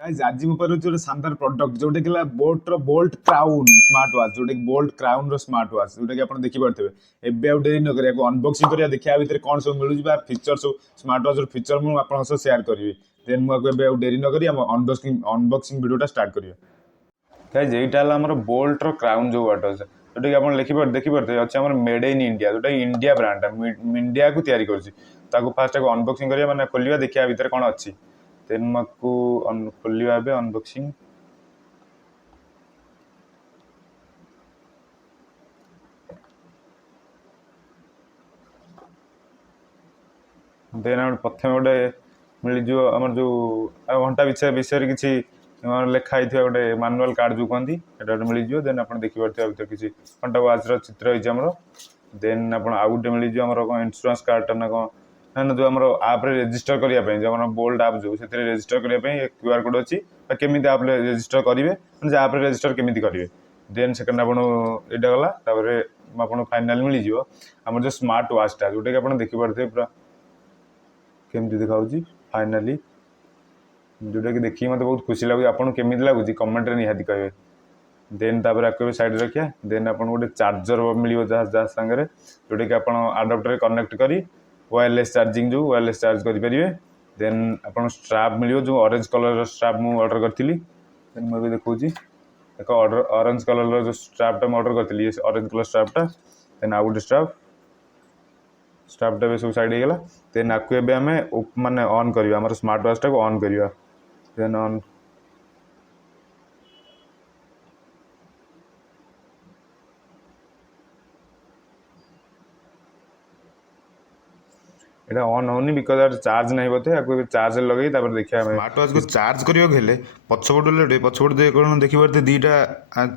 Guys आज ମୋ ପାଖରେ ଗୋଟେ ଶାନଦାର ପ୍ରଡକ୍ଟ ଯୋଉଟା କି ହେଲା ବୋଲ୍ଟର ବୋଲ୍ଟ କ୍ରାଉନ୍ ସ୍ମାର୍ଟ ୱାଚ୍ ଯୋଉଟା କି ବୋଲ୍ଟ କ୍ରାଉନ୍ର ସ୍ମାର୍ଟ ୱାଚ୍ ଯୋଉଟା କି ଆପଣ ଦେଖିପାରୁଥିବେ। ଏବେ ଆଉ ଡେରି ନ କରିବାକୁ ଅନବକ୍ସିଂ କରିବା ଦେଖିବା ଭିତରେ କ'ଣ ସବୁ ମିଳୁଛି ବା ଫିଚର ସବୁ ସ୍ମାର୍ଟ ୱାଚ୍ର ଫିଚର ମୁଁ ଆପଣଙ୍କ ସହ ସେୟାର କରିବି। ଦେନ୍ ମୁଁ ଏବେ ଆଉ ଡେରି ନ କରି ଆମ ଅନବକ୍ସିଂ ଭିଡ଼ିଓଟା ଷ୍ଟାର୍ଟ କରିବା। ଗାଇସ୍ ଏଇଟା ହେଲା ଆମର ବୋଲ୍ଟର କ୍ରାଉନ୍ ଯୋଉ ୱାଚ୍ ଯୋଉଟା କି ଆପଣ ଦେଖିପାରୁଥିବେ ଅଛି ଆମର ମେଡ୍ ଇନ୍ ଇଣ୍ଡିଆ ଯୋଉଟା କି ଇଣ୍ଡିଆ ବ୍ରାଣ୍ଡ ଇଣ୍ଡିଆକୁ ତିଆରି କରୁଛି। ତାକୁ ଫାଷ୍ଟ ଅନବକ୍ସିଂ କରିବା ମାନେ ଖୋଲିବା ଦେଖିବା ଭିତରେ କ'ଣ ଅଛି। ଦେନ୍ ମକୁ ଖୋଲିବା ଏବେ ଅନବକ୍ସିଂ। ଦେନ୍ ଆମର ପ୍ରଥମେ ଗୋଟେ ମିଳିଯିବ ଆମର ଯେଉଁ ଘଣ୍ଟା ବିଷୟରେ କିଛି ଲେଖା ହେଇଥିବା ଗୋଟେ ମାନୁଆଲ କାର୍ଡ଼ ଯେଉଁ କୁହନ୍ତି ସେଇଟା ଗୋଟେ ମିଳିଯିବ। ଦେନ୍ ଆପଣ ଦେଖିପାରୁଥିବା ଭିତରେ କିଛି ଘଣ୍ଟା ୱାଚ୍ର ଚିତ୍ର ହେଇଛି ଆମର। ଦେନ୍ ଆପଣ ଆଉ ଗୋଟେ ମିଳିଯିବ ଆମର କ'ଣ ଇନ୍ସୁରାନ୍ସ କାର୍ଡ଼ଟା ନା କ'ଣ ନା ଯେଉଁ ଆମର ଆପ୍ରେ ରେଜିଷ୍ଟର କରିବା ପାଇଁ ଯେଉଁ ଆମର ବୋଲ୍ଟ ଆପ୍ ଯେଉଁ ସେଥିରେ ରେଜିଷ୍ଟର କରିବା ପାଇଁ QR କୋଡ଼ ଅଛି ବା କେମିତି ଆପ୍ରେ ରେଜିଷ୍ଟର କରିବେ ମାନେ ଯେ ଆପ୍ରେ ରେଜିଷ୍ଟର କେମିତି କରିବେ। ଦେନ୍ ସେକେଣ୍ଡ ଆପଣ ଏଇଟା ଗଲା ତାପରେ ଆପଣଙ୍କୁ ଫାଇନାଲ୍ ମିଳିଯିବ ଆମର ଯେଉଁ ସ୍ମାର୍ଟ ୱାଚ୍ଟା ଯେଉଁଟାକି ଆପଣ ଦେଖିପାରୁଥିବେ ପୁରା କେମିତି ଦେଖାଯାଉଛି ଫାଇନାଲି ଯେଉଁଟାକି ଦେଖିକି ମୋତେ ବହୁତ ଖୁସି ଲାଗୁଛି। ଆପଣଙ୍କୁ କେମିତି ଲାଗୁଛି କମେଣ୍ଟରେ ନିହାତି କହିବେ। ଦେନ୍ ତାପରେ ଆକୁ ସାଇଡ଼୍ ରଖିବା। ଦେନ୍ ଆପଣଙ୍କୁ ଗୋଟେ ଚାର୍ଜର ମିଳିବ ଯାହା ସାଙ୍ଗରେ ଯେଉଁଟାକି ଆପଣ ଆଡପ୍ଟରରେ କନେକ୍ଟ କରି ୱାୟରଲେସ୍ ଚାର୍ଜିଂ ଯେଉଁ ୱାୟରଲେସ୍ ଚାର୍ଜ କରିପାରିବେ। ଦେନ୍ ଆପଣ ଷ୍ଟ୍ରାପ୍ ମିଳିବ ଯେଉଁ ଅରେଞ୍ଜ କଲର୍ର ଷ୍ଟ୍ରାପ୍ ମୁଁ ଅର୍ଡ଼ର କରିଥିଲି। ଦେନ୍ ମୁଁ ଏବେ ଦେଖାଉଛି ଏକ ଅରେଞ୍ଜ କଲର୍ର ଯେଉଁ ଷ୍ଟ୍ରାପ୍ଟା ମୁଁ ଅର୍ଡ଼ର କରିଥିଲି ଅରେଞ୍ଜ କଲର୍ ଷ୍ଟ୍ରାପ୍ଟା। ଦେନ୍ ଆଉ ଗୋଟେ ଷ୍ଟ୍ରାପ୍ଟା ଏବେ ସବୁ ସାଇଡ଼୍ ହେଇଗଲା। ଦେନ୍ ଆକୁ ଏବେ ଆମେ ମାନେ ଅନ୍ କରିବା ଆମର ସ୍ମାର୍ଟ ୱାଚ୍ଟାକୁ ଅନ୍ କରିବା। ଦେନ୍ ଅନ୍ এটা ଅନ୍ ହେଉନି ବିକଜ୍ ଆର ଚାର୍ଜ ନାହିଁ ବୋଧେ। ଆକୁ ଚାର୍ଜରେ ଲଗେଇ ତାପରେ ଦେଖିବା ଆମେ ସ୍ମାର୍ଟ ୱାଚ୍କୁ ଚାର୍ଜ କରିବାକୁ ହେଲେ ପଛପଟୁ କ'ଣ ଦେଖିପାରୁଥିବେ ଦୁଇଟା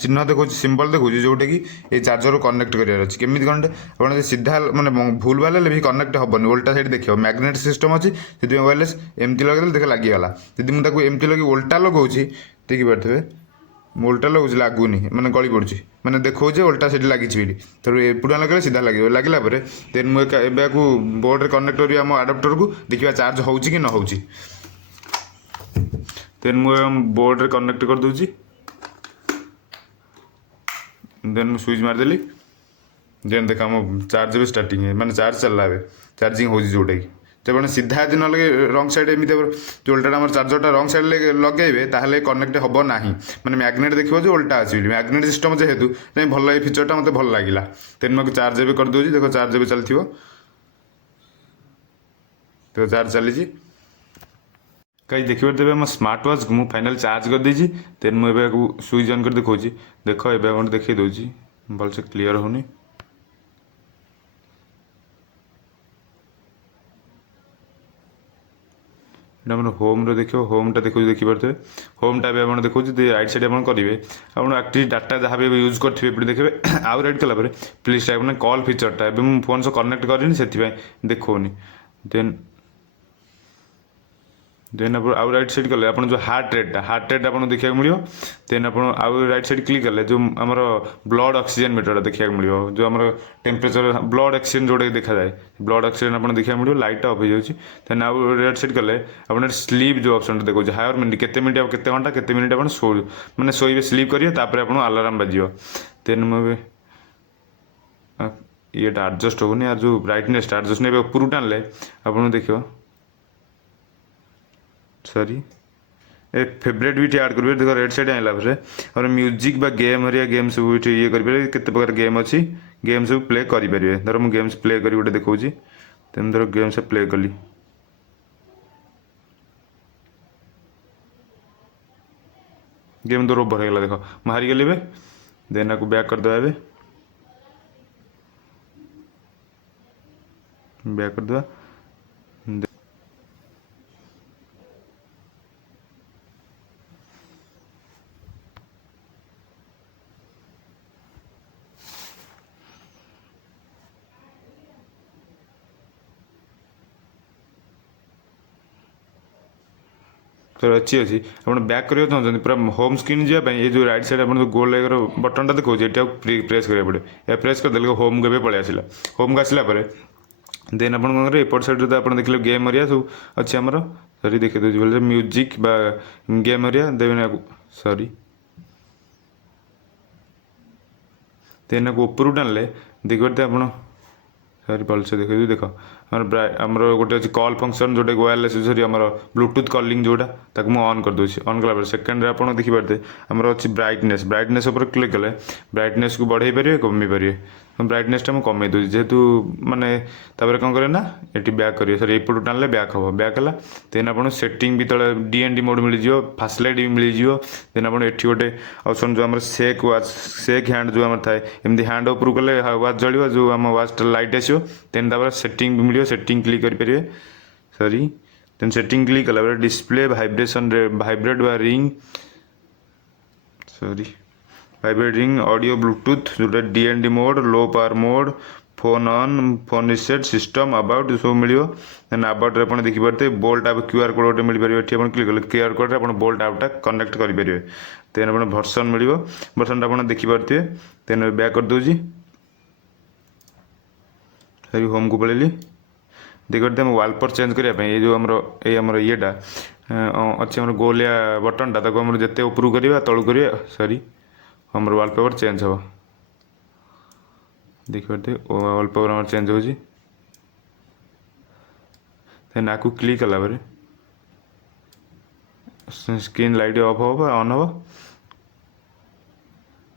ଚିହ୍ନ ଦେଖାଉଛି ସିମ୍ବଲ୍ ଦେଖାଉଛି ଯେଉଁଟାକି ଏଇ ଚାର୍ଜରକୁ କନେକ୍ଟ କରିବାର ଅଛି। କେମିତି କ'ଣଟେ ଆପଣ ଯଦି ସିଧା ମାନେ ଭୁଲ ଭାଲ ହେଲେ ବି କନେକ୍ଟ ହେବନି ଓଲ୍ଟା ସାଇଡ଼୍ ଦେଖିବ ମ୍ୟାଗ୍ନେଟ୍ ସିଷ୍ଟମ୍ ଅଛି ସେଥିପାଇଁ ୱାୟରଲେସ୍ ଏମିତି ଲଗେଇଲେ ଦେଖ ଲାଗିଗଲା। ଯଦି ମୁଁ ତାକୁ ଏମିତି ଲଗେଇ ଓଲ୍ଟା ଲଗାଉଛି ଦେଖିପାରୁଥିବେ ମୁଁ ଓଲ୍ଟା ଲଗାଉଛି ଲାଗୁନି ମାନେ ଗଳି ପଡ଼ୁଛି ମାନେ ଦେଖାଉଛି ଓଲ୍ଟା ସେଠି ଲାଗିଛି ବୋଲି। ତେଣୁ ଏପଟୁଆ ଲଗେଇଲେ ସିଧା ଲାଗିବ। ଲାଗିଲା ପରେ ଦେନ୍ ମୁଁ ଏବେ ଆକୁ ବୋର୍ଡ଼ରେ କନେକ୍ଟ କରିବି ଆମ ଆଡପ୍ଟରକୁ ଦେଖିବା ଚାର୍ଜ ହେଉଛି କି ନ ହେଉଛି। ଦେନ୍ ମୁଁ ବୋର୍ଡ଼ରେ କନେକ୍ଟ କରିଦେଉଛି। ଦେନ୍ ମୁଁ ସୁଇଚ୍ ମାରିଦେଲି। ଦେନ୍ ଦେଖ ଆମ ଚାର୍ଜ ବି ଷ୍ଟାର୍ଟିଂ ମାନେ ଚାର୍ଜ ଚାଲିଲା ଏବେ ଚାର୍ଜିଂ ହେଉଛି ଯେଉଁଟାକି। ତ ଆପଣ ସିଧା ଯଦି ନ ଲଗେଇ ରଙ୍ଗ ସାଇଡ଼୍ ଏମିତି ଯେଉଁ ଓଲ୍ଟାଟା ଆମର ଚାର୍ଜରଟା ରଙ୍ଗ ସାଇଡ଼୍ରେ ଲଗେଇବେ ତାହେଲେ କନେକ୍ଟ ହେବ ନାହିଁ। ମାନେ ମ୍ୟାଗ୍ନେଟ୍ ଦେଖିବ ଯେ ଓଲ୍ଟା ଅଛି ବୋଲି ମ୍ୟାଗ୍ନେଟ୍ ସିଷ୍ଟମ୍ ଯେହେତୁ ଭଲ ଏଇ ଫିଚରଟା ମୋତେ ଭଲ ଲାଗିଲା। ଦେନ୍ ମୁଁ ଚାର୍ଜ ଏବେ କରିଦେଉଛି ଦେଖ ଚାର୍ଜ ଏବେ ଚାଲିଥିବ। ଦେଖ ଚାର୍ଜ ଚାଲିଛି। କାହିଁ ଦେଖିପାରୁଥିବେ ଆମ ସ୍ମାର୍ଟ ୱାଚ୍କୁ ମୁଁ ଫାଇନାଲ୍ ଚାର୍ଜ କରିଦେଇଛି। ଦେନ୍ ମୁଁ ଏବେ ଆକୁ ସୁଇଚ୍ ଅନ୍ କରି ଦେଖାଉଛି। ଦେଖ ଏବେ ଆପଣ ଦେଖାଇ ଦେଉଛି ଭଲସେ କ୍ଲିଅର୍ ହେଉନି। ଏଇଟା ଆମର ହୋମ୍ରେ ଦେଖିବ ହୋମ୍ଟା ଦେଖାଉଛି ଦେଖିପାରୁଥିବେ ହୋମ୍ଟା ବି ଆପଣ ଦେଖାଉଛି ରାଇଟ୍ ସାଇଡ଼୍ ଆପଣ କରିବେ ଆପଣ ଆକ୍ଟିଭ୍ ଡାଟା ଯାହା ବି ୟୁଜ୍ କରିଥିବେ ଏପଟେ ଦେଖିବେ। ଆଉ ରାଇଟ୍ କଲା ପରେ ପ୍ଲିଜ୍ ମାନେ କଲ୍ ଫିଚରଟା ଏବେ ମୁଁ ଫୋନ୍ ସହ କନେକ୍ଟ କରିନି ସେଥିପାଇଁ ଦେଖାଉନି। ଦେନ୍ ଆପଣ ଆଉ ରାଇଟ୍ ସାଇଡ଼୍ କଲେ ଆପଣ ଯେଉଁ ହାର୍ଟ ରେଟ୍ ଆପଣଙ୍କୁ ଦେଖିବାକୁ ମିଳିବ। ଦେନ୍ ଆପଣ ଆଉ ରାଇଟ୍ ସାଇଡ଼୍ କ୍ଲିକ୍ କଲେ ଯେଉଁ ଆମର ବ୍ଲଡ଼ ଅକ୍ସିଜେନ୍ ମିଟରଟା ଦେଖିବାକୁ ମିଳିବ ଯେଉଁ ଆମର ଟେମ୍ପରେଚର ବ୍ଲଡ଼ ଅକ୍ସିଜେନ୍ ଯେଉଁଟାକି ଦେଖାଯାଏ ବ୍ଲଡ଼ ଅକ୍ସିଜେନ୍ ଆପଣ ଦେଖିବାକୁ ମିଳିବ। ଲାଇଟ୍ଟା ଅଫ୍ ହେଇଯାଉଛି। ଦେନ୍ ଆଉ ରାଇଟ୍ ସାଇଡ଼୍ କଲେ ଆପଣ ସ୍ଲିପ୍ ଯେଉଁ ଅପସନ୍ଟା ଦେଖାଉଛି ହାୟର ମିନିଟ୍ କେତେ ମିନିଟ୍ ଆଉ କେତେ ଘଣ୍ଟା କେତେ ମିନିଟ୍ ଆପଣ ମାନେ ଶୋଇବେ ସ୍ଲିପ୍ କରିବେ ତାପରେ ଆପଣଙ୍କୁ ଆଲାର୍ମ ବାଜିବ। ଦେନ୍ ମୁଁ ଏବେ ଇଏଟା ଆଡ଼ଜଷ୍ଟ ହେଉନି ଆଉ ଯେଉଁ ବ୍ରାଇଟନେସ୍ଟା ଆଡ଼ଜଷ୍ଟ ନେବେ ଉପରକୁ ଟାଣିଲେ ଆପଣଙ୍କୁ ଦେଖିବ ସରି ଏ ଫେଭରେଟ୍ ବି ଆଡ଼୍ କରିବେ। ଦେଖ ରେଟ୍ ସାଇଡ଼୍ ଆଣିଲା ପରେ ଆମର ମ୍ୟୁଜିକ୍ ବା ଗେମ୍ ହରିଆ ଗେମ୍ ସବୁ ଏଠି ଇଏ କରିପାରିବେ। କେତେ ପ୍ରକାର ଗେମ୍ ଅଛି ଗେମ୍ ସବୁ ପ୍ଲେ କରିପାରିବେ। ଧର ମୁଁ ଗେମ୍ସ ପ୍ଲେ କରି ଗୋଟେ ଦେଖାଉଛି। ତେଣୁ ଧର ଗେମ୍ସ ପ୍ଲେ କଲି ଗେମ୍ ତ ଓଭର ହେଇଗଲା ଦେଖ ମୁଁ ହାରିଗଲି ଏବେ। ଦେନ୍ ଆକୁ ବ୍ୟାକ୍ କରିଦେବା ଏବେ ବ୍ୟାକ୍ କରିଦେବା। ଅଛି ଆପଣ ବ୍ୟାକ୍ କରିବାକୁ ଚାହୁଁଛନ୍ତି ପୁରା ହୋମ୍ ସ୍କ୍ରିନ୍ ଯିବା ପାଇଁ ଏ ଯେଉଁ ରାଇଟ୍ ସାଇଡ଼୍ ଆପଣ ଯେଉଁ ଗୋଲ୍ ଏଗର ବଟନ୍ଟା ଦେଖାଉଛି ଏଠି ଆଉ ପ୍ରେସ୍ କରିବାକୁ ପଡ଼ିବ। ଏହା ପ୍ରେସ୍ କରିଦେଲେ ହୋମ୍କୁ ଏବେ ପଳେଇ ଆସିଲା। ହୋମ୍କୁ ଆସିଲା ପରେ देन आप एपट साइड तो आप देखिए गेम एरिया सब अच्छी आमर सरी देखी दूसरी बोले म्यूजिक बा गेम एरिया देन सरी देन ऊपर टाणिले देखिए आप सरी भलसे देखे देख आमर गोटे अच्छी कल फंक्शन जोटा वायरलेस सरी आम ब्लूटूथ कलिंग जोटा ताकू मुझे ऑन करदे ऑन कला सेकेंड आप देखिपारे आमर अच्छी ब्राइटनेस ब्राइटनेस उपर क्लिक कले ब्राइटनेस को बढ़ाई पारे कमी पारे ब्राइटनेस मुझे कमे दूसरी जेहेतु माने कौन करें ना ये बैक करेंगे सर एपटू टाणिले बैक हम बैक है देन आप सेटिंग भी तले DND मोड मिल जाओ फास्ट लाइट भी मिल जाओ देन आप ये गोटे ऑप्शन जो आम सेक वाच सेक हैंड जो आम थाए एमती हैंड ऊपर कले वाच जल्व जो आम वाच लाइट आसो देन सेटिंग भी मिल सेटिंग क्लिक करेंगे सॉरी देन सेटिंग क्लिक कला डिस्प्ले भाइब्रेशन भाइब्रेट बा ring sorry vibrate ring audio Bluetooth जोटा DND mode low power mode phone on phone reset system about सब मिल then about आप देखिपारे bolt आप QR code गोटे मिल पारे click कले QR कोड आप बोल्ट आपटा कनेक्ट करेंगे देन आप भर्सन मिल भर्सन आप देखिपारे देन बैक कर दूसरी सरी होम को पलैली देखते हम वालपेपर चेंज करने ये जो आमर येटा अच्छे आम गोलिया बटनटा ताको आम जिते उपरू करवा तलू करवा सॉरी आमर वालपेपर चेंज हम देखिए वालपेपर आम चेंज हो आपको क्लिक कला स्क्रीन लाइट ऑफ हम ऑन हम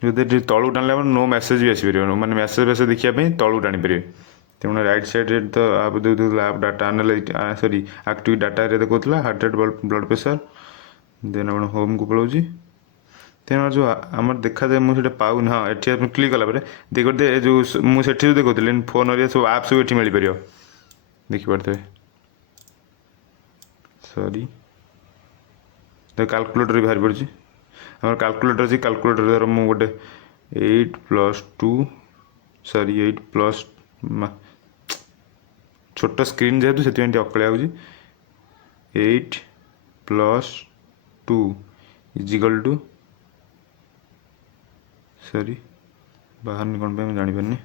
जो तलू टाणिले नो मैसेज भी आसपार मैंने मैसेज देखापी तलू टाणी पारे तेणु राइट साइड तो आप देखुला आप data analyse sorry active data देखा heart rate blood pressure then आप होम को पलाऊँगी तेना जो आम देखा जाए मुझे पाऊन हाँ ये आप क्लिक कला देखते जो मुझे जो देखी फोन एरिया सब आप सब ये मिल पार देखिपारे सॉरी तो कैलकुलेटर भी बाहर पड़ी आम कैलकुलेटर अच्छी कैलकुलेटर द्वारा मुझे गोटे 8+2 सॉरी 8+ छोट स्क्रीन जेहेतु से अकलिया हो 8+2 इजिकल टू सॉरी बाहर कौन पे जापारे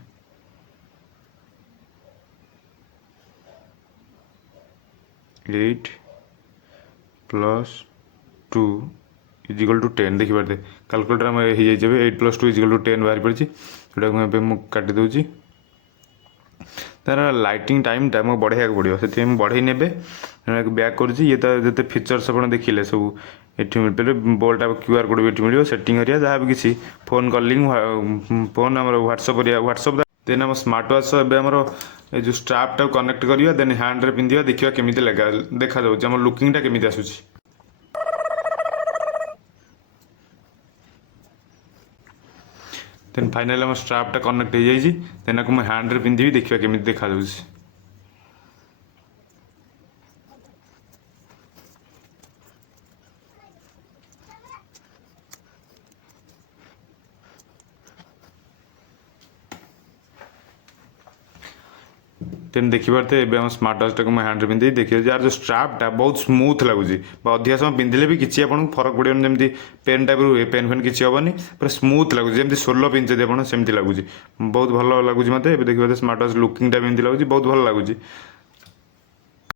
8+2 इजिकल टू 10 देखिपारे कैलकुलेटर आम हो 8+2 इजिकल टू 10 बाहर पड़ी जोटा मुझे काटी दूसरी तार लाइटिंग टाइमटा मुझे बढ़ाया पड़ो से बढ़ई ने बैक कर ये तो जिते फीचर्स आप देखिले सब ये मिल पारे बोल्ट आप QR कोड भी मिल सेटिंग एरिया जहाँ भी किसी फोन कलिंग फोन आम व्हाट्सअप देन आम स्मार्ट वाच आमर जो स्ट्रापटा कनेक्ट करवा देन हैंड रे पिंधिया देखा केमी देखा जाम लुकिंगटा केमी आसूसी देन फाइनाली आम स्ट्रापटा कनेक्ट हो जाए देन आपको मैं हैंड रे पिंधि देखा केमी देखा तेन देखिपारे ए स्मार्ट वाच टाक हैंड पिंधि देखिए यार जो स्ट्रापटा बहुत स्मूथ लगुच अधिक समय पिंधिले भी किसी आपको फरक पड़े जमी पेन टाइप रुए पेन फेन किसी हेनी पूरा स्मूथ लगुच जमी सोलो पिंधे आप सेमती लगुच बहुत भल लगुच मत देखिए स्मार्ट वाच लुकिंगटा भी लगुच बहुत भल लगुच